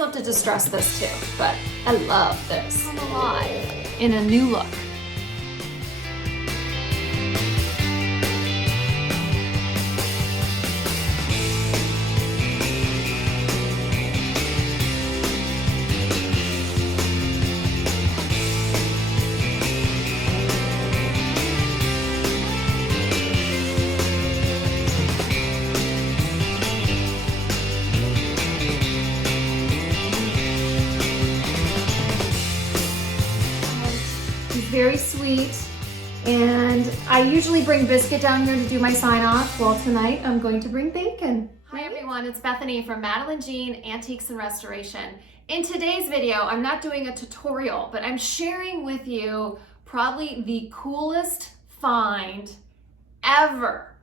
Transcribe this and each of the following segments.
still have to distress this too, but I love this. I'm alive in a new look. Very sweet, and I usually bring biscuit down here to do my sign off. Well, tonight I'm going to bring bacon. Hi everyone, it's Bethany from Madeline Jean Antiques Restoration. In today's video, I'm not doing a tutorial, but I'm sharing with you probably the coolest find ever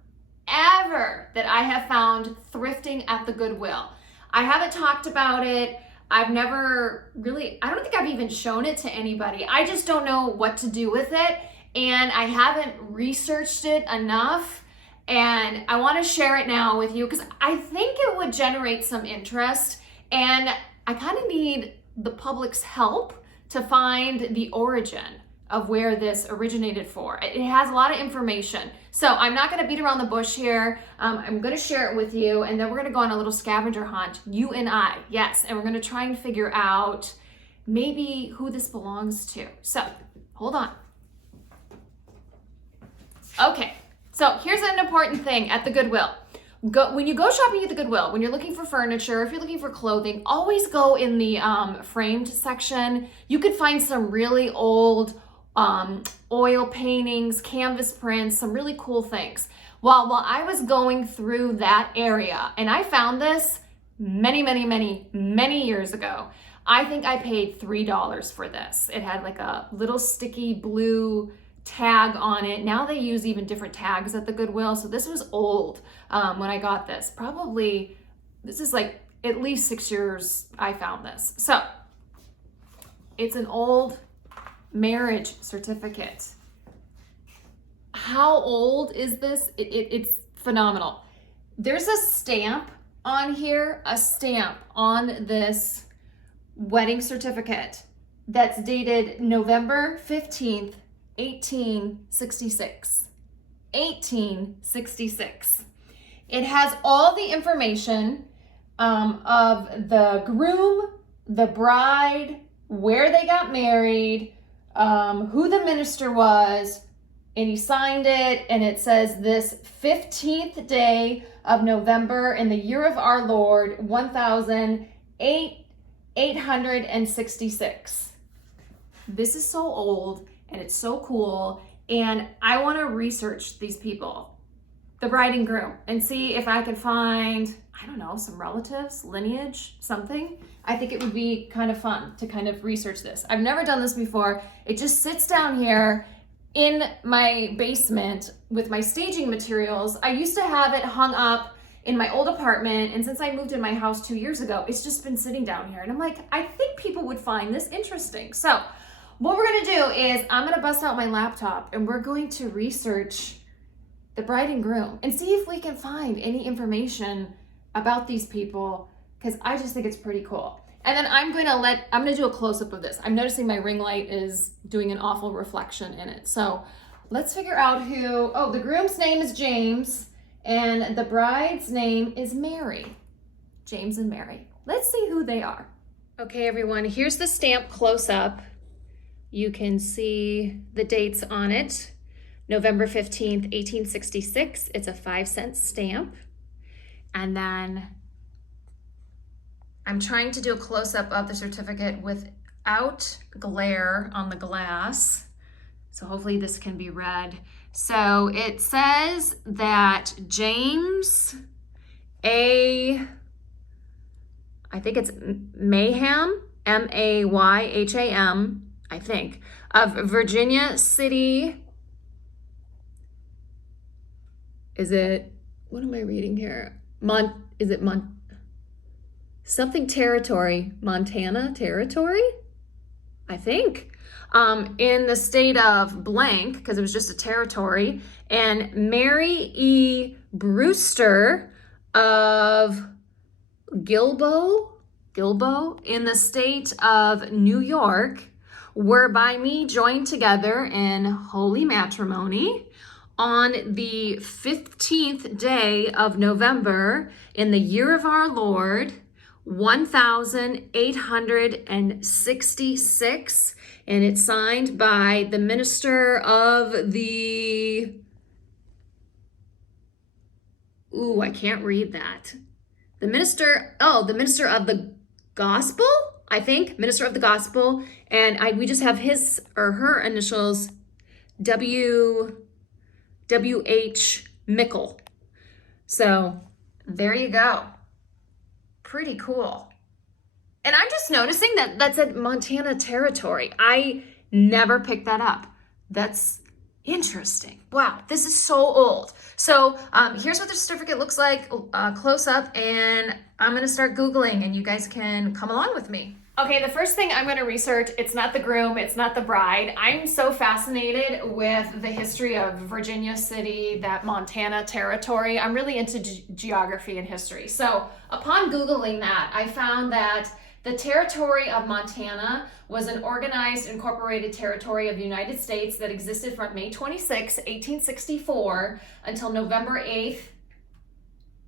that I have found thrifting at the Goodwill. I haven't talked about it. I've never really, I don't think I've even shown it to anybody. I just don't know what to do with it, and I haven't researched it enough, and I want to share it now with you because I think it would generate some interest, and I kind of need the public's help to find the origin of where this originated for. It has a lot of information. So I'm not gonna beat around the bush here. I'm gonna share it with you, and then we're gonna go on a little scavenger hunt, you and I, yes, and we're gonna try and figure out maybe who this belongs to. So, hold on. Okay, so here's an important thing at the Goodwill. When you go shopping at the Goodwill, when you're looking for furniture, if you're looking for clothing, always go in the framed section. You could find some really old oil paintings, canvas prints, some really cool things. While I was going through that area, and I found this many years ago, I think I paid $3 for this. It had like a little sticky blue tag on it. Now they use even different tags at the Goodwill. So this was old when I got this. Probably, this is like at least 6 years I found this. So it's an old marriage certificate. How old is this? It's phenomenal. There's a stamp on here, a stamp on this wedding certificate that's dated November 15th, 1866. 1866. It has all the information of the groom, the bride, where they got married, who the minister was, and he signed it, and it says this 15th day of November in the year of our Lord, 1866. This is so old, and it's so cool, and I want to research these people, the bride and groom, and see if I can find, I don't know, some relatives, lineage, something. I think it would be kind of fun to kind of research this. I've never done this before. It just sits down here in my basement with my staging materials. I used to have it hung up in my old apartment, and since I moved in my house 2 years ago, it's just been sitting down here. And I'm like, I think people would find this interesting. So what we're gonna do is I'm gonna bust out my laptop, and we're going to research the bride and groom and see if we can find any information about these people, because I just think it's pretty cool. And then I'm gonna do a close-up of this. I'm noticing my ring light is doing an awful reflection in it. So let's figure out who, oh, the groom's name is James, and the bride's name is Mary. James and Mary. Let's see who they are. Okay, everyone, here's the stamp close-up. You can see the dates on it. November 15th, 1866. It's a 5-cent stamp. And then I'm trying to do a close-up of the certificate without glare on the glass. So hopefully this can be read. So it says that James I think it's Mayham, Mayham, I think, of Virginia City. Is it, what am I reading here? Something territory, Montana territory, I think, in the state of blank, because it was just a territory, and Mary E. Brewster of Gilbo, Gilbo in the state of New York were by me joined together in holy matrimony on the 15th day of November in the year of our Lord, 1866, and it's signed by the minister of the, ooh, I can't read that. The minister of the gospel, I think, minister of the gospel, and we just have his or her initials, W.H. Mickle. So there you go. Pretty cool. And I'm just noticing that that's at Montana territory. I never picked that up. That's interesting. Wow, this is so old. So here's what the certificate looks like close up, and I'm gonna start Googling and you guys can come along with me. Okay, the first thing I'm gonna research, it's not the groom, it's not the bride. I'm so fascinated with the history of Virginia City, that Montana territory. I'm really into geography and history. So upon Googling that, I found that the territory of Montana was an organized, incorporated territory of the United States that existed from May 26, 1864 until November 8th,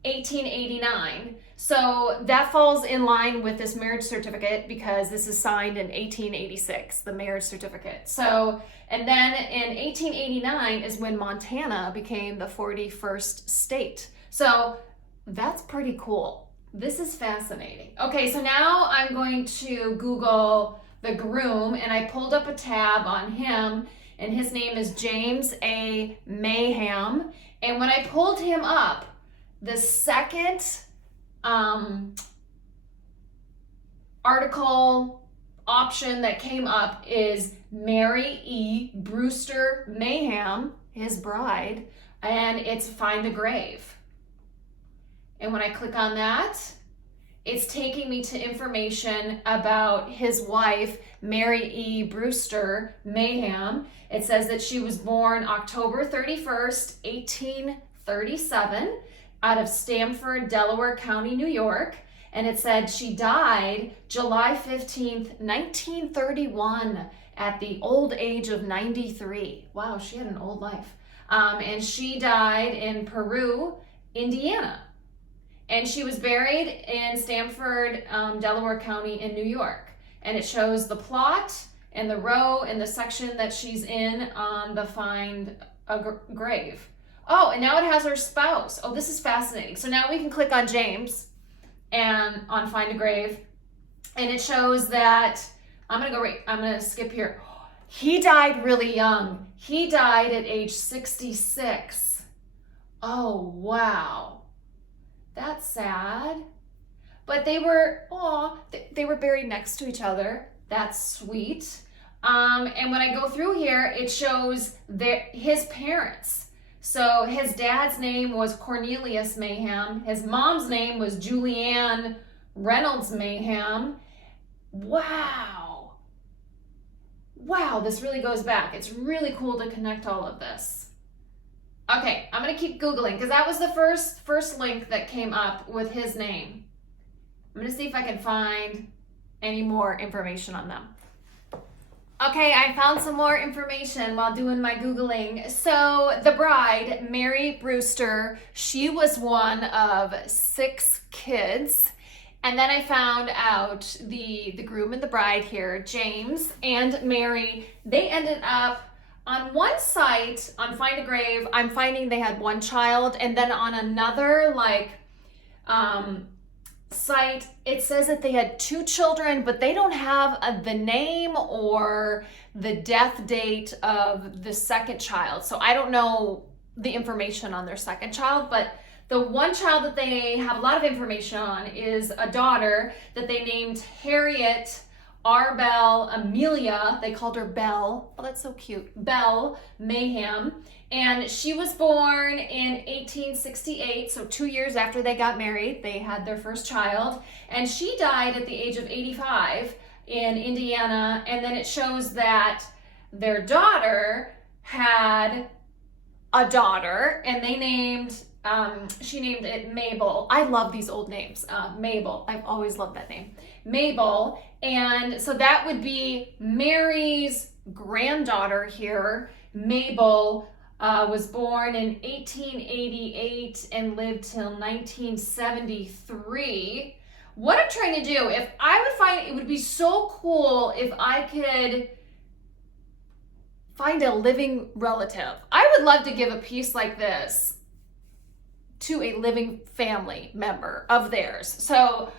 1889. So that falls in line with this marriage certificate because this is signed in 1886, the marriage certificate. So, and then in 1889 is when Montana became the 41st state. So that's pretty cool. This is fascinating. Okay, so now I'm going to Google the groom, and I pulled up a tab on him, and his name is James A. Mayhem. And when I pulled him up, the second article option that came up is Mary E. Brewster Mayhem, his bride, and it's Find a Grave. And when I click on that, it's taking me to information about his wife, Mary E. Brewster Mayhem. It says that she was born October 31st, 1837, out of Stamford, Delaware County, New York. And it said she died July 15th, 1931, at the old age of 93. Wow, she had an old life. And she died in Peru, Indiana. And she was buried in Stamford, Delaware County in New York. And it shows the plot and the row and the section that she's in on the Find a Grave. Oh, and now it has her spouse. Oh, this is fascinating. So now we can click on James and on Find a Grave. And it shows that, I'm gonna skip here. He died really young. He died at age 66. Oh, wow. That's sad. But they were buried next to each other. That's sweet. And when I go through here, it shows his parents. So his dad's name was Cornelius Mayhem. His mom's name was Julianne Reynolds Mayhem. Wow. Wow, this really goes back. It's really cool to connect all of this. Okay, I'm gonna keep Googling because that was the first link that came up with his name. I'm gonna see if I can find any more information on them. Okay, I found some more information while doing my Googling. So the bride, Mary Brewster, she was one of 6 kids. And then I found out the groom and the bride here, James and Mary, they ended up on one site, on Find a Grave, I'm finding they had 1 child, and then on another site, it says that they had 2 children, but they don't have the name or the death date of the second child. So I don't know the information on their second child, but the one child that they have a lot of information on is a daughter that they named Harriet Arbel Amelia. They called her Belle. Oh, that's so cute. Belle Mayhem. And she was born in 1868, so 2 years after they got married, they had their first child. And she died at the age of 85 in Indiana. And then it shows that their daughter had a daughter, and they named, she named it Mabel. I love these old names. Mabel. I've always loved that name. Mabel. And so that would be Mary's granddaughter here. Mabel was born in 1888 and lived till 1973. What I'm trying to do, if I would find, it would be so cool if I could find a living relative. I would love to give a piece like this to a living family member of theirs. So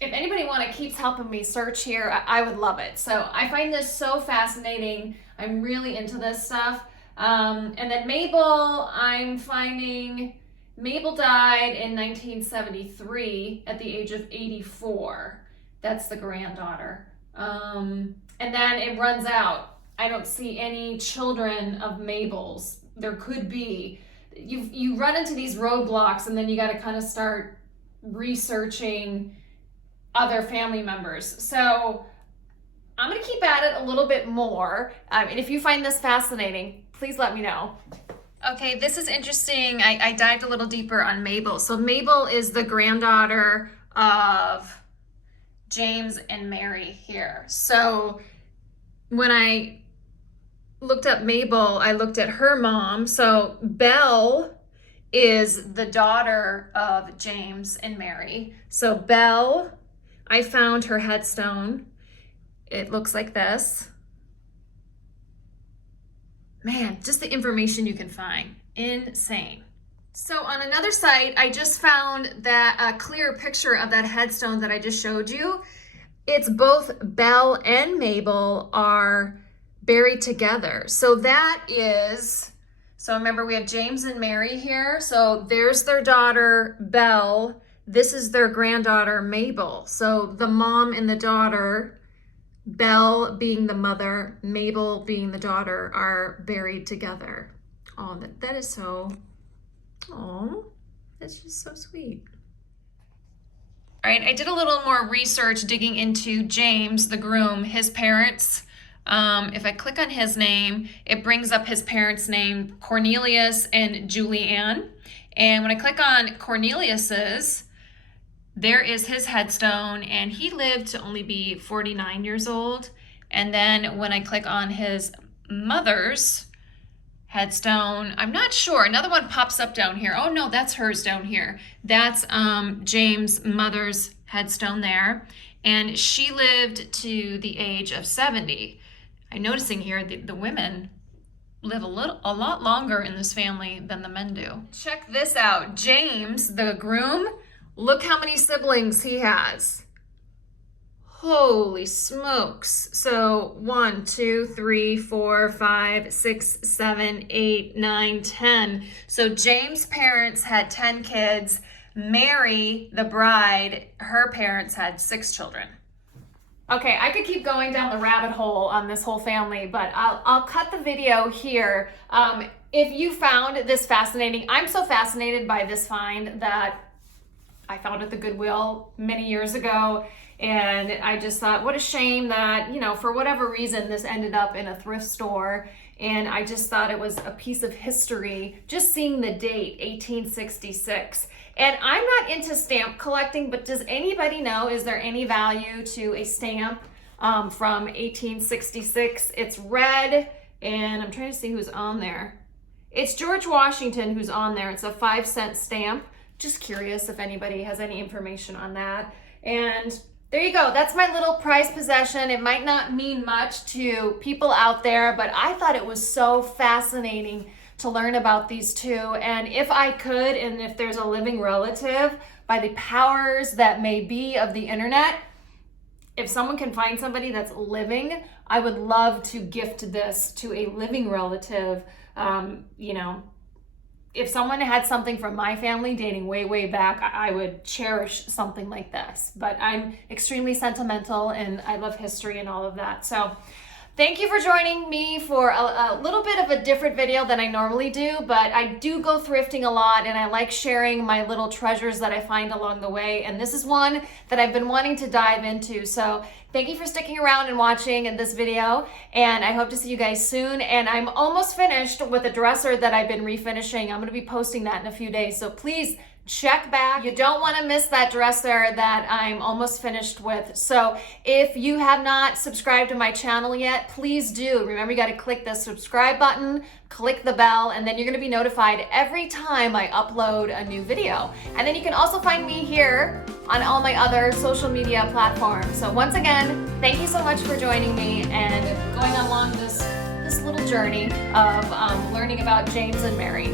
if anybody keeps helping me search here, I would love it. So I find this so fascinating. I'm really into this stuff. And then Mabel, I'm finding Mabel died in 1973 at the age of 84. That's the granddaughter. And then it runs out. I don't see any children of Mabel's. There could be. You run into these roadblocks, and then you got to kind of start researching other family members. So I'm going to keep at it a little bit more. And if you find this fascinating, please let me know. Okay, this is interesting. I dived a little deeper on Mabel. So Mabel is the granddaughter of James and Mary here. So when I looked up Mabel, I looked at her mom. So Belle is the daughter of James and Mary. So Belle, I found her headstone. It looks like this. Man, just the information you can find. Insane. So on another site, I just found that a clear picture of that headstone that I just showed you. It's both Belle and Mabel are buried together. So that is, so remember we have James and Mary here. So there's their daughter, Belle. This is their granddaughter, Mabel. So the mom and the daughter, Belle being the mother, Mabel being the daughter, are buried together. Oh, that is so, oh, that's just so sweet. All right, I did a little more research digging into James, the groom, his parents. If I click on his name, it brings up his parents' name, Cornelius and Julianne. And when I click on Cornelius's, there is his headstone, and he lived to only be 49 years old. And then when I click on his mother's headstone, I'm not sure. Another one pops up down here. Oh no, that's hers down here. That's James' mother's headstone there. And she lived to the age of 70. I'm noticing here the women live a lot longer in this family than the men do. Check this out. James, the groom, look how many siblings he has. Holy smokes. So 1, 2, 3, 4, 5, 6, 7, 8, 9, 10. So James' parents had 10 kids. Mary, the bride, her parents had 6 children. Okay, I could keep going down the rabbit hole on this whole family, but I'll cut the video here. If you found this fascinating, I'm so fascinated by this find that I found at the Goodwill many years ago, and I just thought, what a shame that, you know, for whatever reason, this ended up in a thrift store, and I just thought it was a piece of history, just seeing the date, 1866. And I'm not into stamp collecting, but does anybody know, is there any value to a stamp from 1866? It's red, and I'm trying to see who's on there. It's George Washington who's on there. It's a 5-cent stamp. Just curious if anybody has any information on that. And there you go. That's my little prized possession. It might not mean much to people out there, but I thought it was so fascinating to learn about these two. And if I could, and if there's a living relative, by the powers that may be of the internet, if someone can find somebody that's living, I would love to gift this to a living relative. You know, if someone had something from my family dating way, way back, I would cherish something like this. But I'm extremely sentimental, and I love history and all of that. So thank you for joining me for a little bit of a different video than I normally do, but I do go thrifting a lot, and I like sharing my little treasures that I find along the way, and this is one that I've been wanting to dive into. So thank you for sticking around and watching in this video, and I hope to see you guys soon. And I'm almost finished with a dresser that I've been refinishing. I'm going to be posting that in a few days, so please check back. You don't want to miss that dresser that I'm almost finished with. So if you have not subscribed to my channel yet, please do. Remember, you got to click the subscribe button, click the bell, and then you're going to be notified every time I upload a new video. And then you can also find me here on all my other social media platforms. So once again, thank you so much for joining me and going along this little journey of learning about James and Mary.